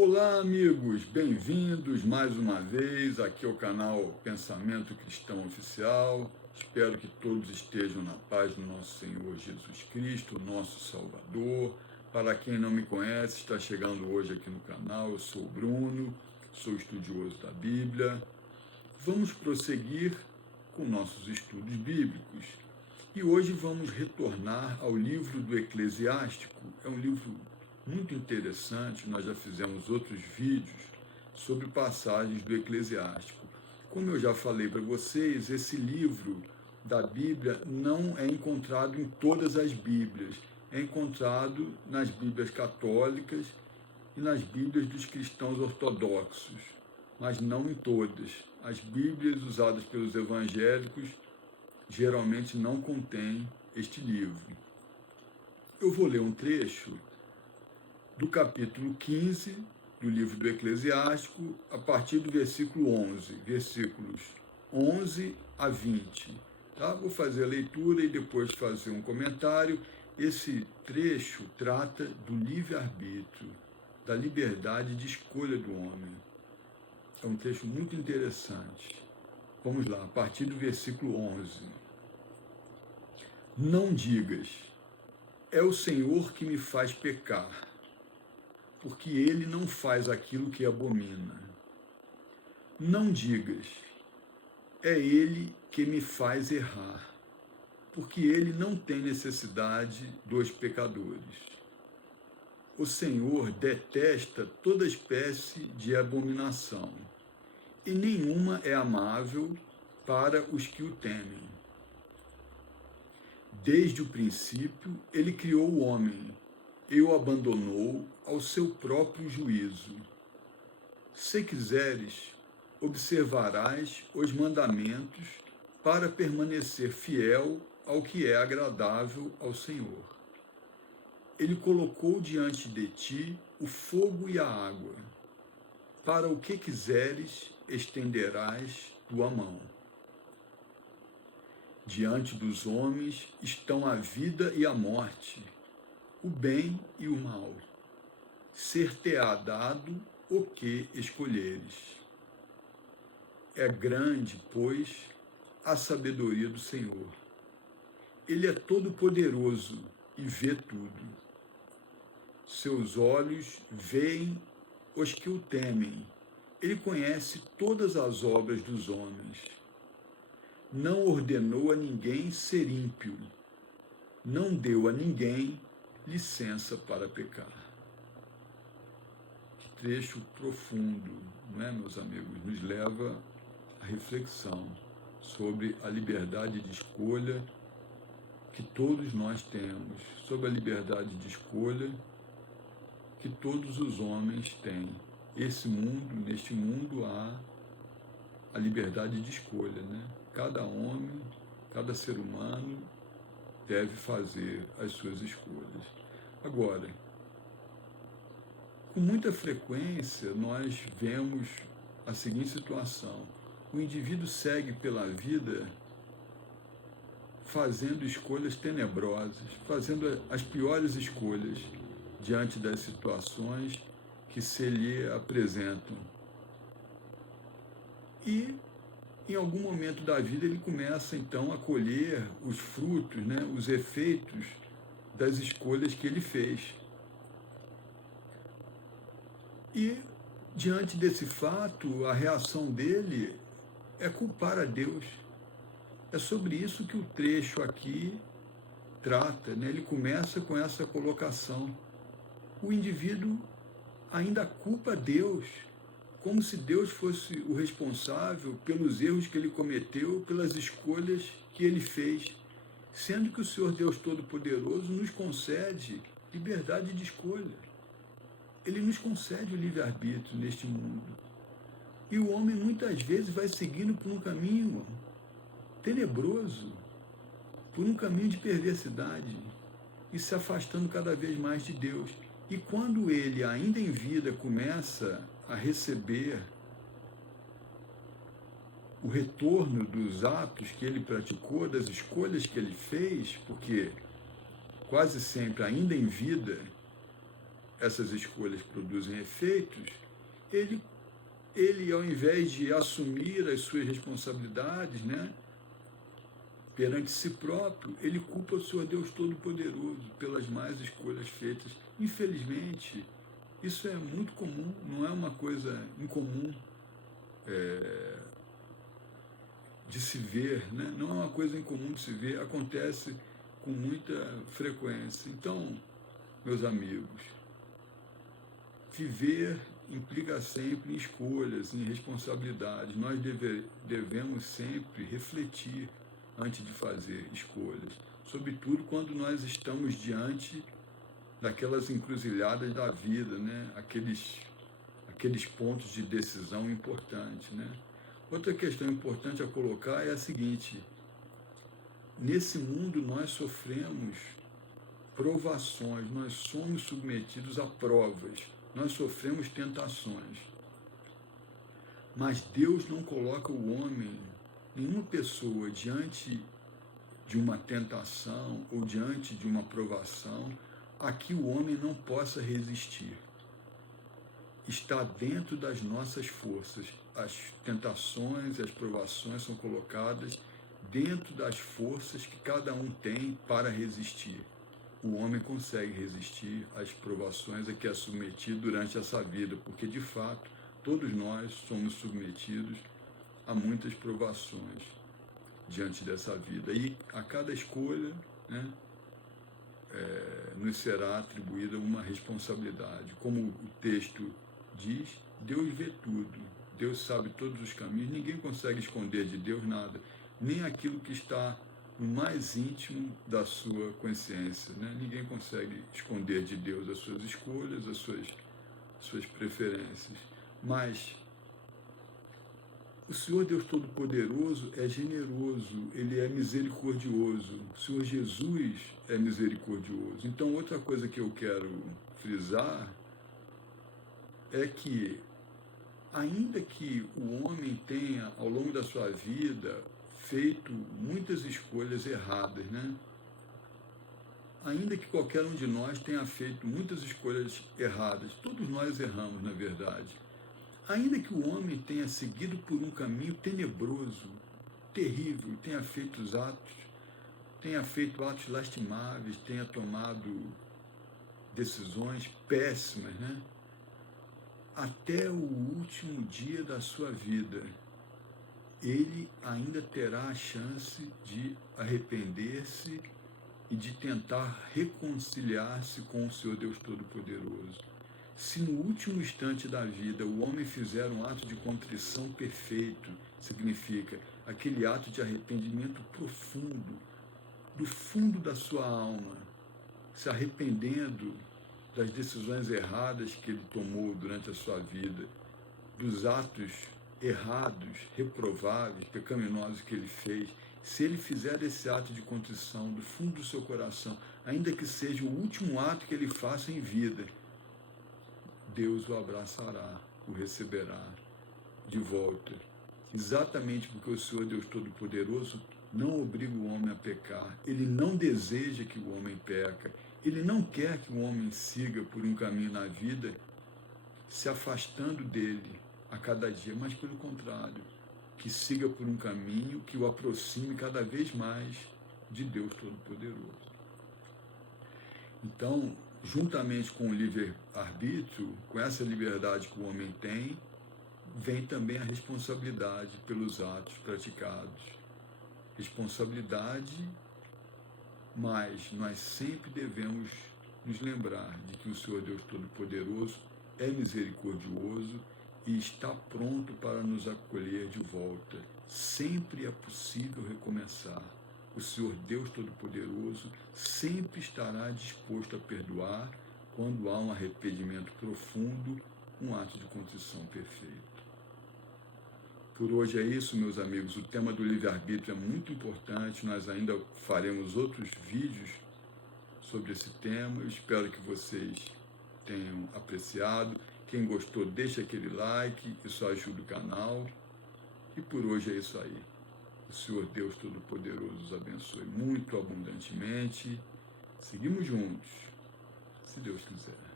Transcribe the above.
Olá, amigos, bem-vindos mais uma vez aqui ao canal Pensamento Cristão Oficial. Espero que todos estejam na paz do nosso Senhor Jesus Cristo, nosso Salvador. Para quem não me conhece, está chegando hoje aqui no canal, eu sou o Bruno, sou estudioso da Bíblia. Vamos prosseguir com nossos estudos bíblicos. E hoje vamos retornar ao livro do Eclesiástico. É um livro muito interessante, nós já fizemos outros vídeos sobre passagens do Eclesiástico. Como eu já falei para vocês, esse livro da Bíblia não é encontrado em todas as Bíblias, é encontrado nas Bíblias católicas e nas Bíblias dos cristãos ortodoxos, mas não em todas. As Bíblias usadas pelos evangélicos geralmente não contêm este livro. Eu vou ler um trecho do capítulo 15 do livro do Eclesiástico, a partir do versículo 11, versículos 11 a 20. Tá? Vou fazer a leitura e depois fazer um comentário. Esse trecho trata do livre-arbítrio, da liberdade de escolha do homem. É um trecho muito interessante. Vamos lá, a partir do versículo 11. Não digas, é o Senhor que me faz pecar, porque ele não faz aquilo que abomina. Não digas, é ele que me faz errar, porque ele não tem necessidade dos pecadores. O Senhor detesta toda espécie de abominação, e nenhuma é amável para os que o temem. Desde o princípio, ele criou o homem, e o abandonou ao seu próprio juízo. Se quiseres, observarás os mandamentos para permanecer fiel ao que é agradável ao Senhor. Ele colocou diante de ti o fogo e a água. Para o que quiseres, estenderás tua mão. Diante dos homens estão a vida e a morte, o bem e o mal. Ser-te-á dado o que escolheres. É grande, pois, a sabedoria do Senhor. Ele é todo-poderoso e vê tudo. Seus olhos veem os que o temem. Ele conhece todas as obras dos homens. Não ordenou a ninguém ser ímpio. Não deu a ninguém licença para pecar. Que trecho profundo, não é, meus amigos? Nos leva à reflexão sobre a liberdade de escolha que todos nós temos, sobre a liberdade de escolha que todos os homens têm. Neste mundo há a liberdade de escolha, né? Cada homem, cada ser humano deve fazer as suas escolhas. Agora, com muita frequência, nós vemos a seguinte situação: o indivíduo segue pela vida fazendo escolhas tenebrosas, fazendo as piores escolhas diante das situações que se lhe apresentam. E, em algum momento da vida, ele começa, então, a colher os frutos, né, os efeitos das escolhas que ele fez. E, diante desse fato, a reação dele é culpar a Deus. É sobre isso que o trecho aqui trata, né? Ele começa com essa colocação. O indivíduo ainda culpa Deus, como se Deus fosse o responsável pelos erros que ele cometeu, pelas escolhas que ele fez, sendo que o Senhor Deus Todo-Poderoso nos concede liberdade de escolha. Ele nos concede o livre-arbítrio neste mundo. E o homem muitas vezes vai seguindo por um caminho tenebroso, por um caminho de perversidade, e se afastando cada vez mais de Deus. E quando ele, ainda em vida, começa a receber o retorno dos atos que ele praticou, das escolhas que ele fez, porque quase sempre, ainda em vida, essas escolhas produzem efeitos, ele ao invés de assumir as suas responsabilidades, né, perante si próprio, ele culpa o Senhor Deus Todo-Poderoso pelas más escolhas feitas. Infelizmente, isso é muito comum, não é uma coisa incomum de se ver, né? Não é uma coisa incomum de se ver, acontece com muita frequência. Então, meus amigos, viver implica sempre em escolhas, em responsabilidades. Nós devemos sempre refletir antes de fazer escolhas, sobretudo quando nós estamos diante daquelas encruzilhadas da vida, né? Aqueles pontos de decisão importantes, né? Outra questão importante a colocar é a seguinte: nesse mundo nós sofremos provações, nós somos submetidos a provas, nós sofremos tentações. Mas Deus não coloca o homem, nenhuma pessoa, diante de uma tentação ou diante de uma provação a que o homem não possa resistir. Está dentro das nossas forças. As tentações, as provações são colocadas dentro das forças que cada um tem para resistir. O homem consegue resistir às provações a que é submetido durante essa vida, porque, de fato, todos nós somos submetidos a muitas provações diante dessa vida. E a cada escolha, né, nos será atribuída uma responsabilidade. Como o texto diz, Deus vê tudo, Deus sabe todos os caminhos, ninguém consegue esconder de Deus nada, nem aquilo que está no mais íntimo da sua consciência, né? Ninguém consegue esconder de Deus as suas escolhas, as suas preferências. Mas o Senhor Deus Todo-Poderoso é generoso, Ele é misericordioso. O Senhor Jesus é misericordioso. Então, outra coisa que eu quero frisar é que, ainda que o homem tenha, ao longo da sua vida, feito muitas escolhas erradas, né? Ainda que qualquer um de nós tenha feito muitas escolhas erradas, todos nós erramos, na verdade. Ainda que o homem tenha seguido por um caminho tenebroso, terrível, tenha feito atos lastimáveis, tenha tomado decisões péssimas, né? Até o último dia da sua vida, ele ainda terá a chance de arrepender-se e de tentar reconciliar-se com o Senhor Deus Todo-Poderoso. Se no último instante da vida o homem fizer um ato de contrição perfeito, significa aquele ato de arrependimento profundo, do fundo da sua alma, se arrependendo das decisões erradas que ele tomou durante a sua vida, dos atos errados, reprováveis, pecaminosos que ele fez, se ele fizer esse ato de contrição do fundo do seu coração, ainda que seja o último ato que ele faça em vida, Deus o abraçará, o receberá de volta. Exatamente porque o Senhor Deus Todo-Poderoso não obriga o homem a pecar, Ele não deseja que o homem peque, Ele não quer que o homem siga por um caminho na vida se afastando dele a cada dia, mas pelo contrário, que siga por um caminho que o aproxime cada vez mais de Deus Todo-Poderoso. Então, juntamente com o livre-arbítrio, com essa liberdade que o homem tem, vem também a responsabilidade pelos atos praticados. Responsabilidade, mas nós sempre devemos nos lembrar de que o Senhor Deus Todo-Poderoso é misericordioso e está pronto para nos acolher de volta. Sempre é possível recomeçar. O Senhor Deus Todo-Poderoso sempre estará disposto a perdoar quando há um arrependimento profundo, um ato de contrição perfeito. Por hoje é isso, meus amigos. O tema do livre-arbítrio é muito importante. Nós ainda faremos outros vídeos sobre esse tema. Eu espero que vocês tenham apreciado. Quem gostou, deixa aquele like, isso ajuda o canal. E por hoje é isso aí. O Senhor Deus Todo-Poderoso os abençoe muito abundantemente. Seguimos juntos, se Deus quiser.